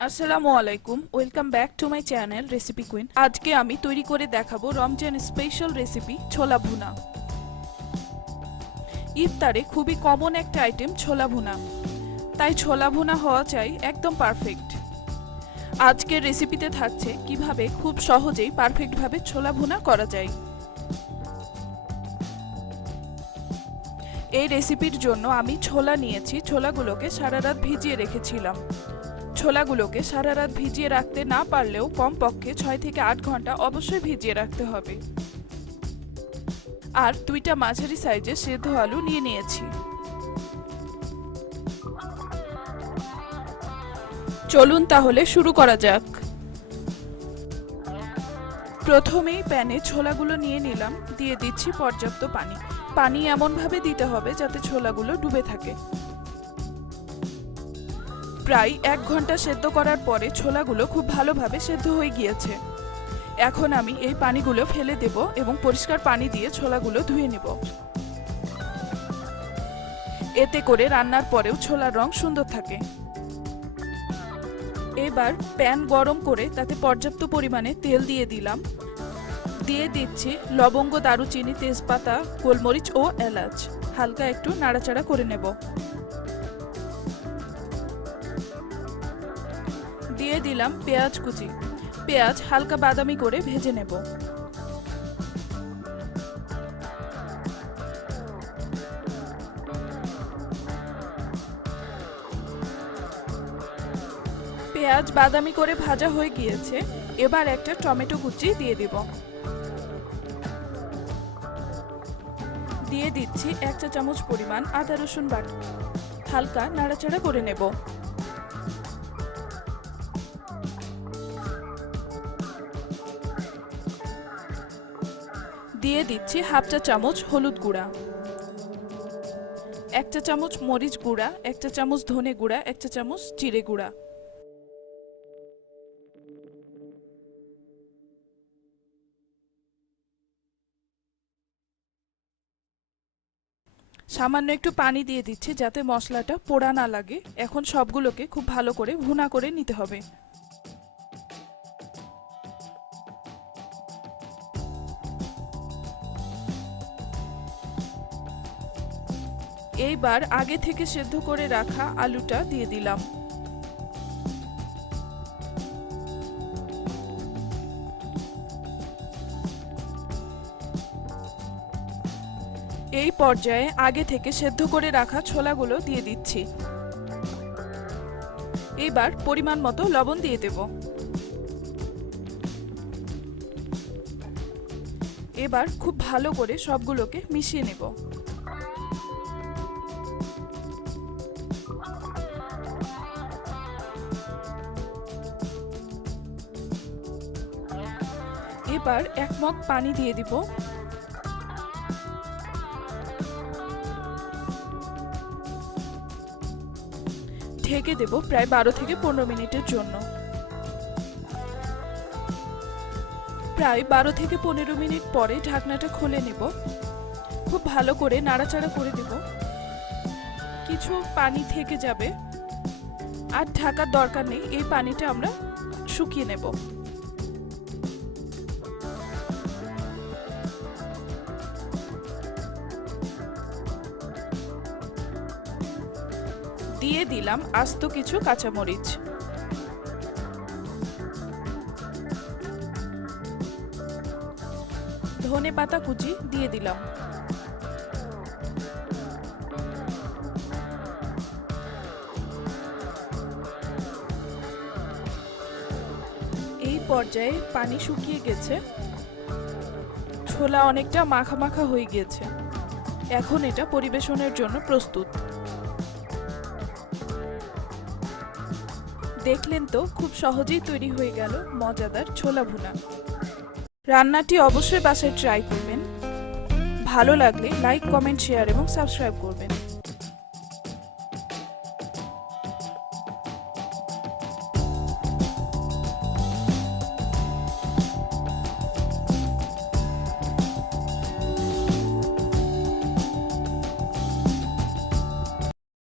আসসালামু আলাইকুম, welcome back to my channel recipe queen. আজকে আমি তৈরি করে দেখাবো রমজান স্পেশাল রেসিপি ছোলা ভুনা। ইফতারে খুবই কমন একটা আইটেম ছোলা ভুনা, তাই ছোলা ভুনা হওয়া চাই একদম পারফেক্ট। আজকের রেসিপিতে থাকছে কিভাবে খুব সহজেই পারফেক্টভাবে ছোলা ভুনা করা যায়। এই রেসিপির জন্য আমি ছোলা নিয়েছি, ছোলাগুলোকে সারা রাত ভিজিয়ে রেখেছিলাম। ছোলাগুলোকে সারা রাত ভিজিয়ে রাখতে না পারলেও কমপক্ষে 6 থেকে 8 ঘন্টা অবশ্যই ভিজিয়ে রাখতে হবে। আর 2টা মাঝারি সাইজের সেদ্ধ আলু নিয়ে নিয়েছি। চলুন তাহলে শুরু করা যাক। প্রথমেই প্যানে ছোলাগুলো নিয়ে নিলাম, দিয়ে দিচ্ছি পর্যাপ্ত পানি। পানি এমনভাবে দিতে হবে যাতে ছোলাগুলো ডুবে থাকে। প্রায় 1 ঘন্টা সেদ্ধ করার পরে ছোলাগুলো খুব ভালোভাবে সেদ্ধ হয়ে গিয়েছে। এখন আমি এই পানিগুলো ফেলে দেব এবং পরিষ্কার পানি দিয়ে ছোলাগুলো ধুয়ে নেব। এতে করে রান্নার পরেও ছোলার রং সুন্দর থাকে। এবার প্যান গরম করে তাতে পর্যাপ্ত পরিমাণে তেল দিয়ে দিলাম। দিয়ে দিচ্ছি লবঙ্গ, দারুচিনি, তেজপাতা, গোলমরিচ ও এলাচ। হালকা একটু নাড়াচাড়া করে নেব। দিয়ে দিলাম পেঁয়াজ কুচি। পেঁয়াজ হালকা বাদামি করে ভেজে নেব। পেঁয়াজ বাদামি করে ভাজা হয়ে গিয়েছে। এবার একটা টমেটো কুচি দিয়ে দিব। দিয়ে দিচ্ছি 1 চা চামচ পরিমাণ আদা রসুন বাটা। হালকা নাড়াচাড়া করে নেব। দিয়ে দিচ্ছি 1/2 চা চামচ হলুদ গুঁড়া, 1 চা চামচ মরিচ গুঁড়া, 1 চা চামচ ধনে গুঁড়া, 1 চা চামচ জিরে গুঁড়া। সামান্য একটু পানি দিয়ে দিচ্ছি যাতে মশলাটা পোড়া না লাগে। এখন সবগুলোকে খুব ভালো করে ভুনা করে নিতে হবে। এইবার আগে থেকে সেদ্ধ করে রাখা আলুটা দিয়ে দিলাম। এই পর্যায়ে আগে থেকে সেদ্ধ করে রাখা ছোলাগুলো দিয়ে দিচ্ছি। এবার পরিমাণ মতো লবণ দিয়ে দেব। এবার খুব ভালো করে সবগুলোকে মিশিয়ে নেব। এবার 1 মগ পানি দিয়ে দিব। ঢেকে দেব প্রায় 12 থেকে 15 মিনিটের জন্য। প্রায় 12 থেকে 15 মিনিট পরে ঢাকনাটা খুলে নেব। খুব ভালো করে নাড়াচাড়া করে দেব। কিছু পানি থেকে যাবে, আর ঢাকার দরকার নেই। এই পানিটা আমরা শুকিয়ে নেব। দিয়ে দিলাম আস্ত কিছু কাঁচামরিচ। ধনে পাতা কুচি দিয়ে দিলাম। এই পর্যায়ে পানি শুকিয়ে গেছে, ছোলা অনেকটা মাখা মাখা হয়ে গিয়েছে। এখন এটা পরিবেশনের জন্য প্রস্তুত। দেখলেন তো, খুব সহজেই তৈরি হয়ে গেল মজাদার ছোলা ভুনা। রান্নাটি অবশ্যই বাসায় ট্রাই করবেন। ভালো লাগলে লাইক, কমেন্ট, শেয়ার এবং সাবস্ক্রাইব করবেন।